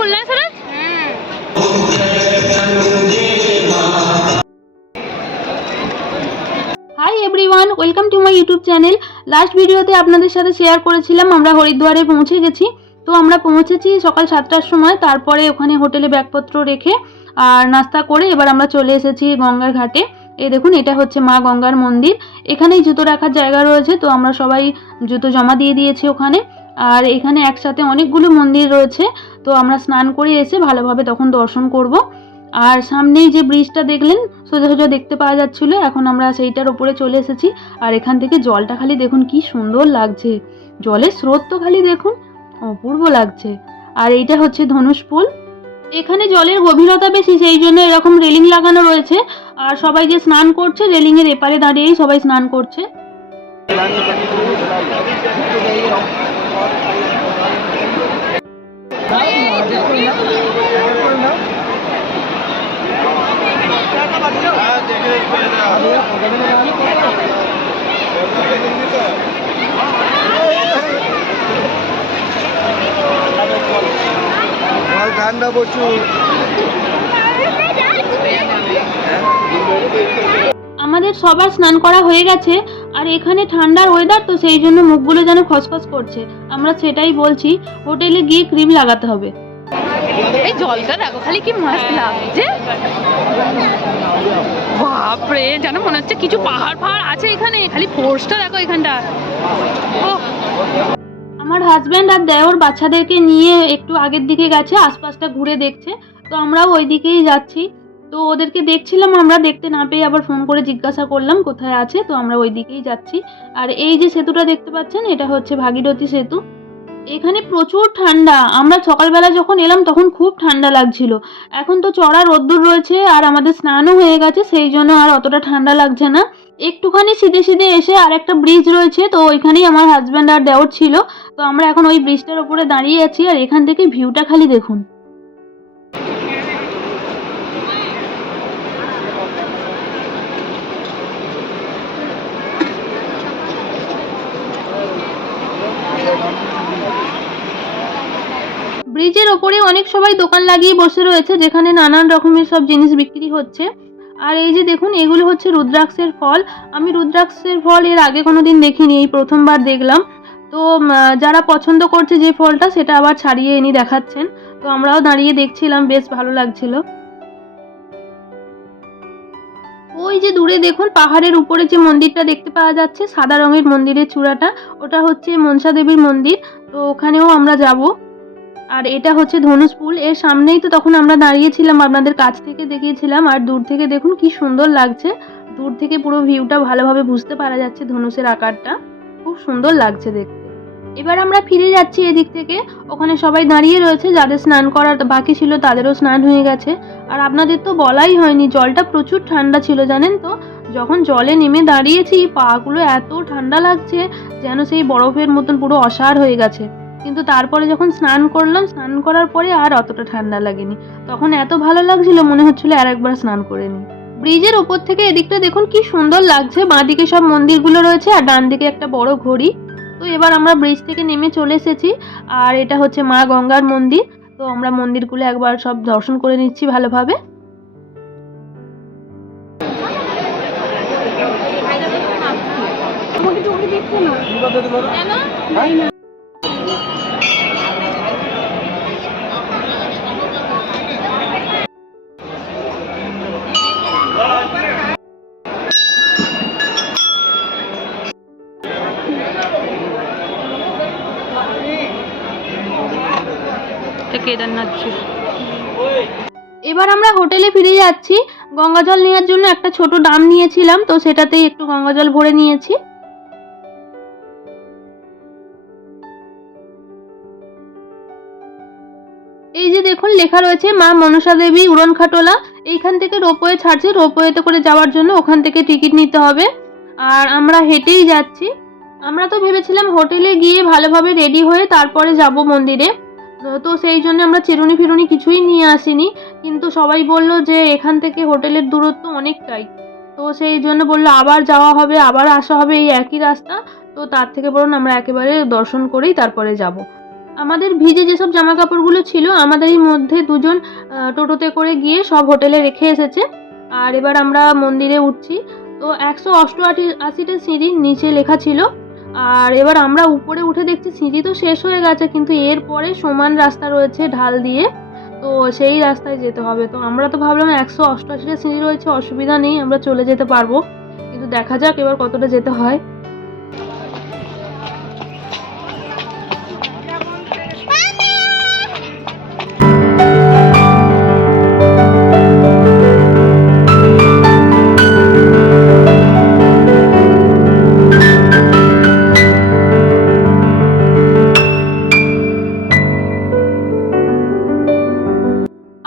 ফুল না sir? Hi everyone, welcome to my YouTube channel. Last ভিডিওতে আপনাদের সাথে শেয়ার করেছিলাম আমরা হরিদ্বারে পৌঁছে গেছি। তো আমরা পৌঁছেছি সকাল 7টার সময়। তারপরে ওখানে হোটেলে ব্যাগপত্র রেখে আর নাস্তা করে এবার আমরা চলে এসেছি গঙ্গার ঘাটে। এই দেখুন, এটা হচ্ছে মা গঙ্গার মন্দির। এখানেই জুতো রাখার জায়গা রয়েছে, তো আমরা সবাই জুতো জমা দিয়ে দিয়েছি ওখানে। আর এখানে একসাথে অনেকগুলো মন্দির রয়েছে, তো আমরা স্নান করে এসে ভালোভাবে তখন দর্শন করব। আর সামনেই যে ব্রিজটা দেখলেন সোজা সোজা দেখতে পাওয়া যাচ্ছিল, এখন আমরা সেইটার উপরে চলে এসেছি। আর এখান থেকে জলটা খালি দেখুন কি সুন্দর লাগছে, জলের স্রোত তো খালি দেখুন অপূর্ব লাগছে। আর এইটা হচ্ছে ধনুষ পুল। এখানে জলের গভীরতা বেশি, সেই জন্য এরকম রেলিং লাগানো রয়েছে। আর সবাই যে স্নান করছে রেলিং এর এপারে দাঁড়িয়েই সবাই স্নান করছে। ঠান্ডা প্রচুর। আমাদের সবার স্নান করা হয়ে গেছে। আর এখানে ঠান্ডার ওয়েদার, তো সেই জন্য মুখগুলো যেন খসখস করছে। আমরা সেটাই বলছি, হোটেলে গিয়ে ক্রিম লাগাতে হবে। এই জলটা দেখো খালি কি মস্ত লাগছে, বাপরে, যেন মনে হচ্ছে কিছু পাহাড় ফাহাড় আছে এখানে। খালি ফোর্সটা দেখো এখানটা। আমার হাজব্যান্ড আর দেওর বাচ্চাদেরকে নিয়ে একটু আগের দিকে গেছে, আশপাশটা ঘুরে দেখছে। তো আমরাও ওই দিকেই যাচ্ছি। তো ওদেরকে দেখছিলাম, আমরা দেখতে না পেয়ে আবার ফোন করে জিজ্ঞাসা করলাম কোথায় আছে। তো আমরা ওই দিকেই যাচ্ছি। আর এই যে সেতুটা দেখতে পাচ্ছেন, এটা হচ্ছে ভাগীরথী সেতু। এখানে প্রচুর ঠান্ডা। আমরা সকালবেলা যখন এলাম তখন খুব ঠান্ডা লাগছিল। এখন তো চড়া রোদ্দুর রয়েছে আর আমাদের স্নানও হয়ে গেছে, সেই জন্য আর অতটা ঠান্ডা লাগছে না। একটুখানি শীতে শীতে এসে আর একটা ব্রিজ রয়েছে, তো ওইখানেই আমার হাজব্যান্ড আর দেওর ছিল। তো আমরা এখন ওই ব্রিজটার উপরে দাঁড়িয়ে আছি। আর এখান থেকে ভিউটা খালি দেখুন। ব্রিজের ওপরে অনেক সবাই দোকান লাগিয়ে বসে রয়েছে, যেখানে নানান রকমের সব জিনিস বিক্রি হচ্ছে। আর এই যে দেখুন, এগুলো হচ্ছে রুদ্রাক্ষের ফল। আমি রুদ্রাক্ষের ফল এর আগে কোনোদিন দেখিনি, এই প্রথমবার দেখলাম। তো যারা পছন্দ করছে যে ফলটা, সেটা আবার ছাড়িয়ে এনে দেখাচ্ছেন। তো আমরাও দাঁড়িয়ে দেখছিলাম, বেশ ভালো লাগছিল। ওই যে দূরে দেখুন, পাহাড়ের উপরে যে মন্দিরটা দেখতে পাওয়া যাচ্ছে, সাদা রঙের মন্দিরের চূড়াটা, ওটা হচ্ছে মনসা দেবীর মন্দির। তো ওখানেও আমরা যাব। আর এটা হচ্ছে ধনুষ পুল, এর সামনেই তো তখন আমরা দাঁড়িয়েছিলাম, আপনাদের কাছ থেকে দেখিয়েছিলাম। আর দূর থেকে দেখুন কি সুন্দর লাগছে, দূর থেকে পুরো ভিউটা ভালোভাবে বুঝতে পারা যাচ্ছে, ধনুষের আকারটা খুব সুন্দর লাগছে দেখতে। এবার আমরা ফিরে যাচ্ছি এদিক থেকে। ওখানে সবাই দাঁড়িয়ে রয়েছে, যাদের স্নান করার বাকি ছিল তাদেরও স্নান হয়ে গেছে। আর আপনাদের তো বলাই হয়নি, জলটা প্রচুর ঠান্ডা ছিল জানেন তো। যখন জলে নেমে দাঁড়িয়েছি, পাগুলো এত ঠান্ডা লাগছে যেন সেই বরফের মতন পুরো অসাড় হয়ে গেছে। কিন্তু তারপরে যখন স্নান করলাম, স্নান করার পরে আর অতটা ঠান্ডা লাগেনি। তখন এত ভালো লাগছিল, মনে হচ্ছিল আর একবার স্নান করে নিই। ব্রিজের ওপর থেকে এদিকটা দেখুন কি সুন্দর লাগছে। বাঁদিকে সব মন্দিরগুলো রয়েছে আর ডান দিকে একটা বড় ঘড়ি। তো এবার আমরা ব্রিজ থেকে নেমে চলে এসেছি। আর এটা হচ্ছে মা গঙ্গার মন্দির। তো আমরা মন্দিরগুলো একবার সব দর্শন করে নিচ্ছি ভালোভাবে। কেদারনাথ। এবার আমরা হোটেলে ফিরে যাচ্ছি। গঙ্গা জল নেওয়ার জন্য একটা ছোট ডাম নিয়েছিলাম, তো সেটাতেই একটু গঙ্গা জল ভরে নিয়েছি। এই যে দেখুন, লেখা রয়েছে মা মনসা দেবী উড়ন খাটোলা। এইখান থেকে রোপওয়ে ছাড়ছে, রোপওয়েতে করে যাওয়ার জন্য ওখান থেকে টিকিট নিতে হবে। আর আমরা হেঁটেই যাচ্ছি। আমরা তো ভেবেছিলাম হোটেলে গিয়ে ভালোভাবে রেডি হয়ে তারপরে যাব মন্দিরে। তো সেই জন্য আমরা চিরুনি ফিরুনি কিছুই নিয়ে আসিনি। কিন্তু সবাই বলল যে এখান থেকে হোটেলের দূরত্ব অনেকটাই। তো সেই জন্য বললো আবার যাওয়া হবে, আবার আসা হবে, এই একই রাস্তা। তো তার থেকে বরং আমরা একেবারে দর্শন করেই তারপরে যাব। আমাদের ভিজে যেসব জামা কাপড়গুলো ছিল আমাদেরই মধ্যে দুজন টোটোতে করে গিয়ে সব হোটেলে রেখে এসেছে। আর এবার আমরা মন্দিরে উঠছি। তো 188টা সিঁড়ি নিচে লেখা ছিল। আর এবার আমরা উপরে উঠে দেখছি সিঁড়ি তো শেষ হয়ে গেছে, কিন্তু এরপরে সমান রাস্তা রয়েছে ঢাল দিয়ে, তো সেই রাস্তায় যেতে হবে। তো আমরা তো ভাবলাম 188টা সিঁড়ি রয়েছে, অসুবিধা নেই, আমরা চলে যেতে পারবো, কিন্তু দেখা যাক এবার কতটা যেতে হয়।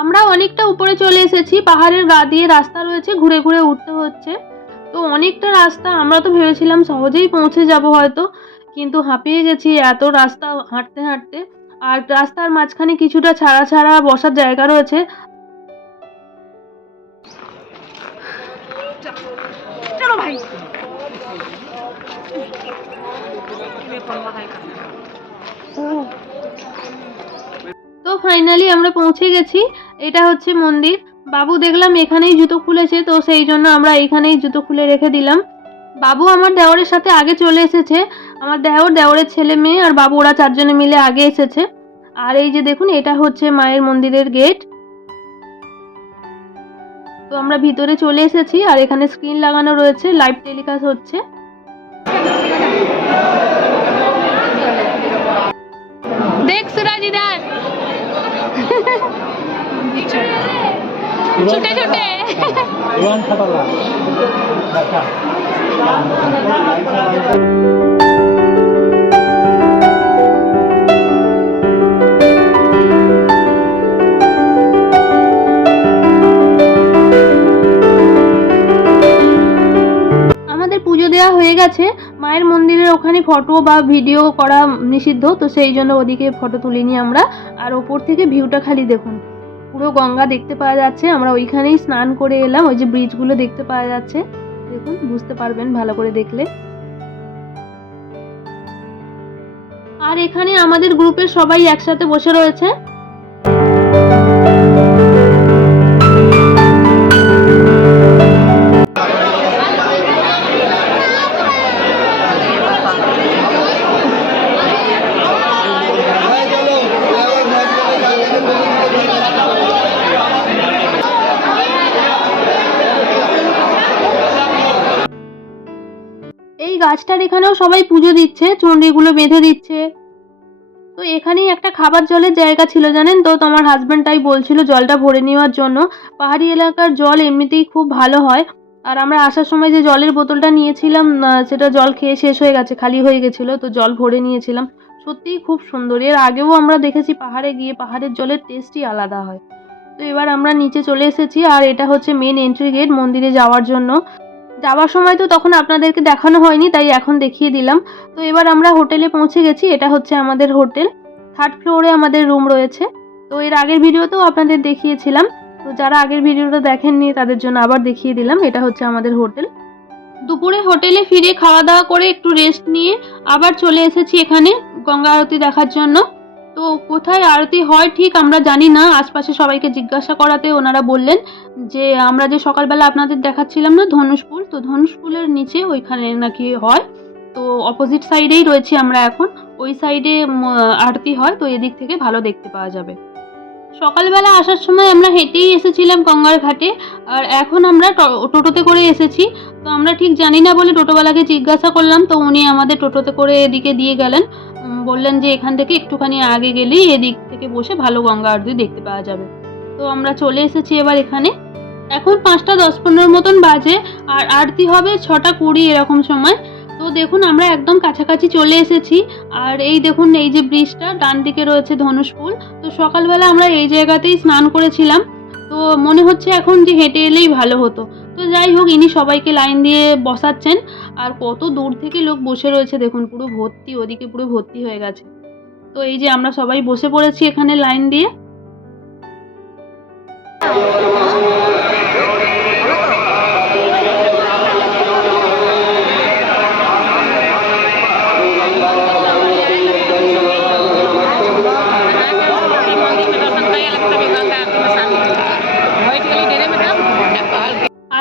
আমরা অনেকটা উপরে চলে এসেছি, পাহাড়ের গা দিয়ে রাস্তা রয়েছে, ঘুরে ঘুরে উঠতে হচ্ছে। তো অনেকটা রাস্তা, আমরা তো ভেবেছিলাম সহজেই পৌঁছে যাব হয়তো, কিন্তু হাঁপিয়ে গেছি এত রাস্তা হাঁটতে হাঁটতে। আর রাস্তার মাঝখানে কিছুটা ছাড়া ছাড়া বসার জায়গা রয়েছে। চলো ভাই। তো ফাইনালি আমরা পৌঁছে গেছি। এটা হচ্ছে মন্দির। বাবু দেখলাম এখানেই জুতো খুলেছে, তো সেই জন্য আমরা এখানেই জুতো খুলে রেখে দিলাম। বাবু আমার দেওরের সাথে আগে চলে এসেছে। আমার দেওরের ছেলে মেয়ে আর বাবু ওরা 4 জনে মিলে আগে এসেছে। আর এই যে দেখুন, এটা হচ্ছে মায়ের মন্দিরের গেট। তো আমরা ভিতরে চলে এসেছি আর এখানে স্ক্রিন লাগানো রয়েছে, লাইভ টেলিকাস্ট হচ্ছে। দেখ সুরাজ ইধার ছুটে ছুটে পুজো দেওয়া হয়ে গেছে। মায়ের মন্দিরের ওখানে ফটো বা ভিডিও করা নিষিদ্ধ, তো সেই জন্য ওদিকে ফটো তুলিনি আমরা। আর ওপর থেকে ভিউটা খালি দেখুন, পুরো গঙ্গা দেখতে পাওয়া যাচ্ছে। আমরা ওইখানেই স্নান করে এলাম, ওই যে ব্রিজগুলো দেখতে পাওয়া যাচ্ছে, দেখুন বুঝতে পারবেন ভালো করে দেখলে। আর এখানে আমাদের গ্রুপের সবাই একসাথে বসে রয়েছে। এই গাছটার এখানেও সবাই পুজো দিচ্ছে, চণ্ডীগুলো বেঁধে দিচ্ছে। তো এখানেই একটা খাবার জলের জায়গা ছিল জানেন তো, আমার হাজব্যান্ড তাই বলছিল জলটা ভরে নেওয়ার জন্য। পাহাড়ি এলাকার জল এমনিতেই খুব ভালো হয়। আর আমরা আসার সময় যে জলের বোতলটা নিয়েছিলাম সেটা জল খেয়ে শেষ হয়ে গেছে, খালি হয়ে গেছিলো, তো জল ভরে নিয়েছিলাম। সত্যিই খুব সুন্দর। এর আগেও আমরা দেখেছি পাহাড়ে গিয়ে, পাহাড়ের জলের টেস্টই আলাদা হয়। তো এবার আমরা নিচে চলে এসেছি আর এটা হচ্ছে মেন এন্ট্রি গেট মন্দিরে যাওয়ার জন্য। যাওয়ার সময় তো তখন আপনাদেরকে দেখানো হয়নি, তাই এখন দেখিয়ে দিলাম। তো এবার আমরা হোটেলে পৌঁছে গেছি। এটা হচ্ছে আমাদের হোটেল, 3rd ফ্লোরে আমাদের রুম রয়েছে। তো এর আগের ভিডিওতেও আপনাদের দেখিয়েছিলাম, তো যারা আগের ভিডিওটা দেখেননি তাদের জন্য আবার দেখিয়ে দিলাম। এটা হচ্ছে আমাদের হোটেল। দুপুরে হোটেলে ফিরে খাওয়া দাওয়া করে একটু রেস্ট নিয়ে আবার চলে এসেছি এখানে গঙ্গা আরতি দেখার জন্য। তো কোথায় আরতি হয় ঠিক আমরা জানি না, আশপাশে সবাইকে জিজ্ঞাসা করাতে ওনারা বললেন যে আমরা যে সকালবেলা আপনাদের দেখাচ্ছিলাম না ধনুষপুল, তো ধনুষপুলের নিচে ওইখানে নাকি হয়। তো অপোজিট সাইডেই রয়েছি আমরা এখন, ওই সাইডে আরতি হয়, তো এদিক থেকে ভালো দেখতে পাওয়া যাবে। সকালবেলা আসার সময় আমরা হেঁটেই এসেছিলাম গঙ্গার ঘাটে, আর এখন আমরা টোটোতে করে এসেছি। তো আমরা ঠিক জানি না বলে টোটোওয়ালাকে জিজ্ঞাসা করলাম, তো উনি আমাদের টোটোতে করে এদিকে দিয়ে গেলেন। বললেন যে এখান থেকে একটুখানি আগে গেলেই এদিক থেকে বসে ভালো গঙ্গা আরতি দেখতে পাওয়া যাবে। তো আমরা চলে এসেছি এবার এখানে। এখন 5টা 10-15 মতন বাজে, আর আরতি হবে 6টা 20 এরকম সময়। তো দেখুন আমরা একদম কাছাকাছি চলে এসেছি। আর এই দেখুন এই যে ব্রিজটা, ডান দিকে রয়েছে ধনুষপুল। তো সকালবেলা আমরা এই জায়গাতেই স্নান করেছিলাম। তো মনে হচ্ছে এখন যে হেঁটে এলেই ভালো হতো। তো যাই হোক, ইনি সবাইকে লাইন দিয়ে বসাচ্ছেন। আর কত দূর থেকে লোক বসে রয়েছে দেখুন, পুরো ভর্তি, ওদিকে পুরো ভর্তি হয়ে গেছে। তো এই যে আমরা সবাই বসে পড়েছি এখানে লাইন দিয়ে।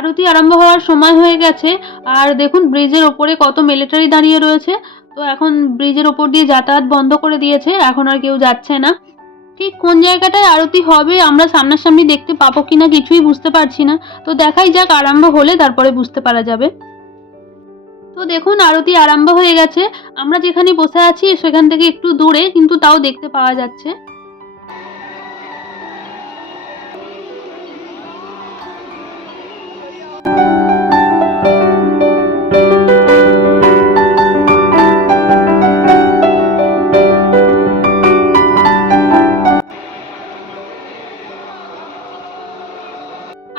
আরতি আরম্ভ হওয়ার সময় হয়ে গেছে। আর দেখুন ব্রিজের ওপরে কত মিলিটারি দাঁড়িয়ে রয়েছে। তো এখন ব্রিজের ওপর দিয়ে যাতায়াত বন্ধ করে দিয়েছে, এখন আর কেউ যাচ্ছে না। ঠিক কোন জায়গাটায় আরতি হবে আমরা সামনাসামনি দেখতে পাবো কিনা কিছুই বুঝতে পারছি না। তো দেখাই যাক, আরম্ভ হলে তারপরে বুঝতে পারা যাবে। তো দেখুন আরতি আরম্ভ হয়ে গেছে। আমরা যেখানে বসে আছি সেখান থেকে একটু দূরে, কিন্তু তাও দেখতে পাওয়া যাচ্ছে।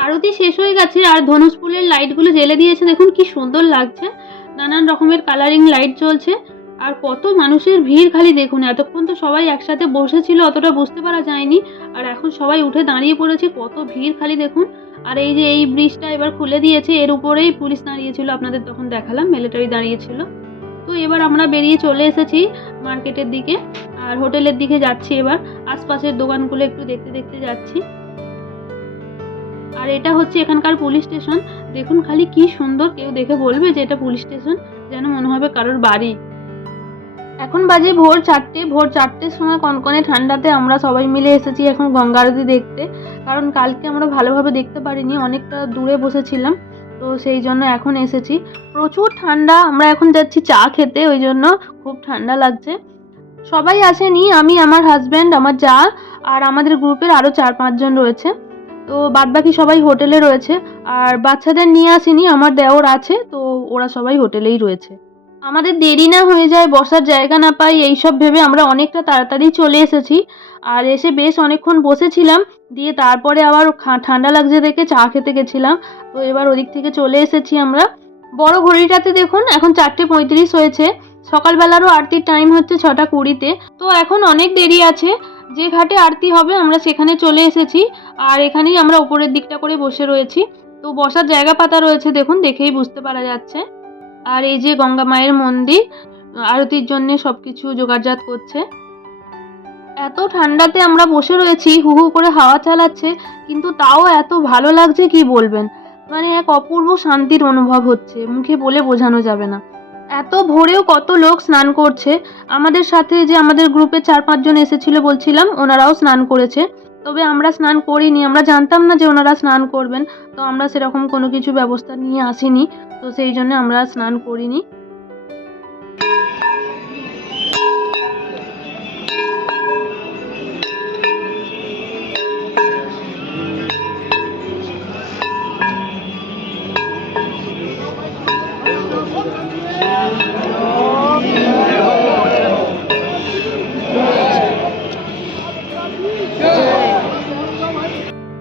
আরতি শেষ হয়ে গেছে আর ধনুষ ফুলের লাইটগুলো জ্বেলে দিয়েছে, দেখুন কি সুন্দর লাগছে। নানান রকমের কালারিং লাইট জ্বলছে। আর কত মানুষের ভিড় খালি দেখুন। এতক্ষণ তো সবাই একসাথে বসেছিল, অতটা বুঝতে পারা যায়নি। আর এখন সবাই উঠে দাঁড়িয়ে পড়েছে, কত ভিড় খালি দেখুন। আর এই যে এই ব্রিজটা এবার খুলে দিয়েছে, এর উপরেই পুলিশ দাঁড়িয়েছিল, আপনাদের তখন দেখালাম মিলিটারি দাঁড়িয়েছিল। তো এবার আমরা বেরিয়ে চলে এসেছি মার্কেটের দিকে আর হোটেলের দিকে যাচ্ছি। এবার আশপাশের দোকানগুলো একটু দেখতে দেখতে যাচ্ছি। আর এটা হচ্ছে এখানকার পুলিশ স্টেশন। দেখুন খালি কি সুন্দর, কেউ দেখে বলবে যে এটা পুলিশ স্টেশন, যেন মনে হবে কারোর বাড়ি। এখন বাজে ভোর 4টে। ভোর 4টের সময় কনকনে ঠান্ডাতে আমরা সবাই মিলে এসেছি এখন গঙ্গা আরতি দেখতে। কারণ কালকে আমরা ভালোভাবে দেখতে পারিনি, অনেকটা দূরে বসেছিলাম, তো সেই জন্য এখন এসেছি। প্রচুর ঠান্ডা, আমরা এখন যাচ্ছি চা খেতে, ওই জন্য খুব ঠান্ডা লাগছে। সবাই আসেনি, আমি, আমার হাজব্যান্ড, আমার যা আর আমাদের গ্রুপের আরও 4-5 জন রয়েছে। তো বাদবাকি সবাই হোটেলে রয়েছে। আর বাচ্চাদের নিয়ে আসিনি, আমার দেওর আছে, তো ওরা সবাই হোটেলেই রয়েছে। আমাদের দেরি না হয়ে যায়, বসার জায়গা না পাই, এইসব ভেবে আমরা অনেকটা তাড়াতাড়ি চলে এসেছি। আর এসে বেশ অনেকক্ষণ বসেছিলাম, দিয়ে তারপরে আবার ঠান্ডা লাগছে দেখে চা খেতে গেছিলাম। তো এবার ওদিক থেকে চলে এসেছি আমরা। বড় ঘড়িটাতে দেখুন এখন 4:35 হয়েছে। সকালবেলারও আরতির টাইম হচ্ছে 6:20-তে। তো এখন অনেক দেরি আছে। যে ঘাটে আরতি হবে আমরা সেখানে চলে এসেছি। আর এখানেই আমরা উপরের দিকটা করে বসে রয়েছি। তো বসার জায়গা পাতা রয়েছে, দেখুন দেখেই বুঝতে পারা যাচ্ছে। আর এই যে গঙ্গা মায়ের মন্দির, আরতির জন্য সবকিছু জোগাড়জাত করছে। এত ঠান্ডাতে আমরা বসে রয়েছি, হু হু করে হাওয়া চালাচ্ছে, কিন্তু তাও এত ভালো লাগছে কি বলবেন। মানে এক অপূর্ব শান্তির অনুভব হচ্ছে, মুখে বলে বোঝানো যাবে না। এত ভোরেও কত লোক স্নান করছে। আমাদের সাথে যে আমাদের গ্রুপে 4-5 জন এসেছিল বলছিলাম, ওনারাও স্নান করেছে। তবে আমরা স্নান করিনি, আমরা জানতাম না যে ওনারা স্নান করবেন। তো আমরা সেরকম কোনো কিছু ব্যবস্থা নিয়ে আসিনি, তো সেই জন্য আমরা স্নান করিনি।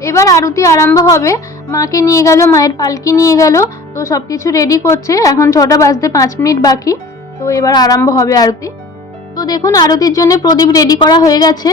এবার আরতি আরম্ভ হবে। মাকে নিয়ে গেল, মায়ের পালকি নিয়ে গেল। তো সবকিছু রেডি করছে, এখন 6টা বাজতে 5 মিনিট বাকি। তো এবার আরম্ভ হবে আরতি। তো দেখুন আরতির জন্য প্রদীপ রেডি করা হয়ে গেছে।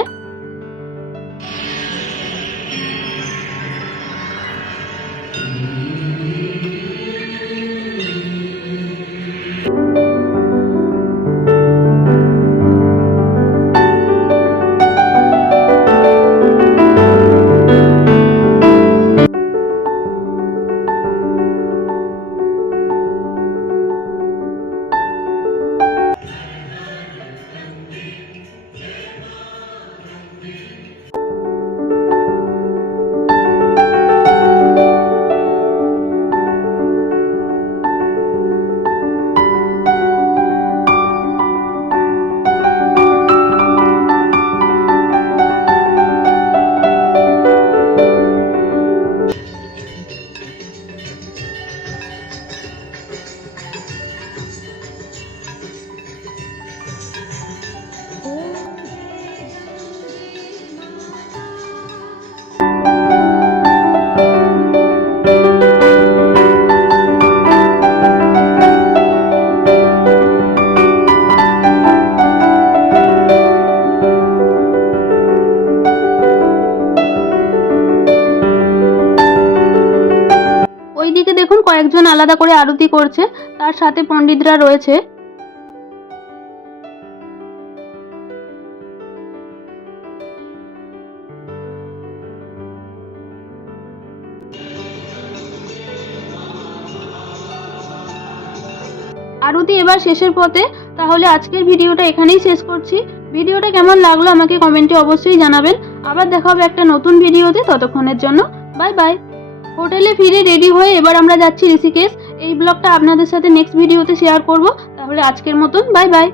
ওইদিকে দেখুন কয়েকজন আলাদা করে আরতি করছে, তার সাথে পণ্ডিতরা রয়েছে। আরতি এবার শেষের পথে। তাহলে আজকের ভিডিওটা এখানেই শেষ করছি। ভিডিওটা কেমন লাগলো আমাকে কমেন্টে অবশ্যই জানাবেন। আবার দেখা হবে একটা নতুন ভিডিওতে, ততক্ষণের জন্য বাই বাই। হোটেলে ফিরে রেডি হয়ে এবার আমরা যাচ্ছি ঋষিকেশ। এই ব্লগটা আপনাদের সাথে নেক্সট ভিডিওতে শেয়ার করব। তাহলে আজকের মতন বাই বাই।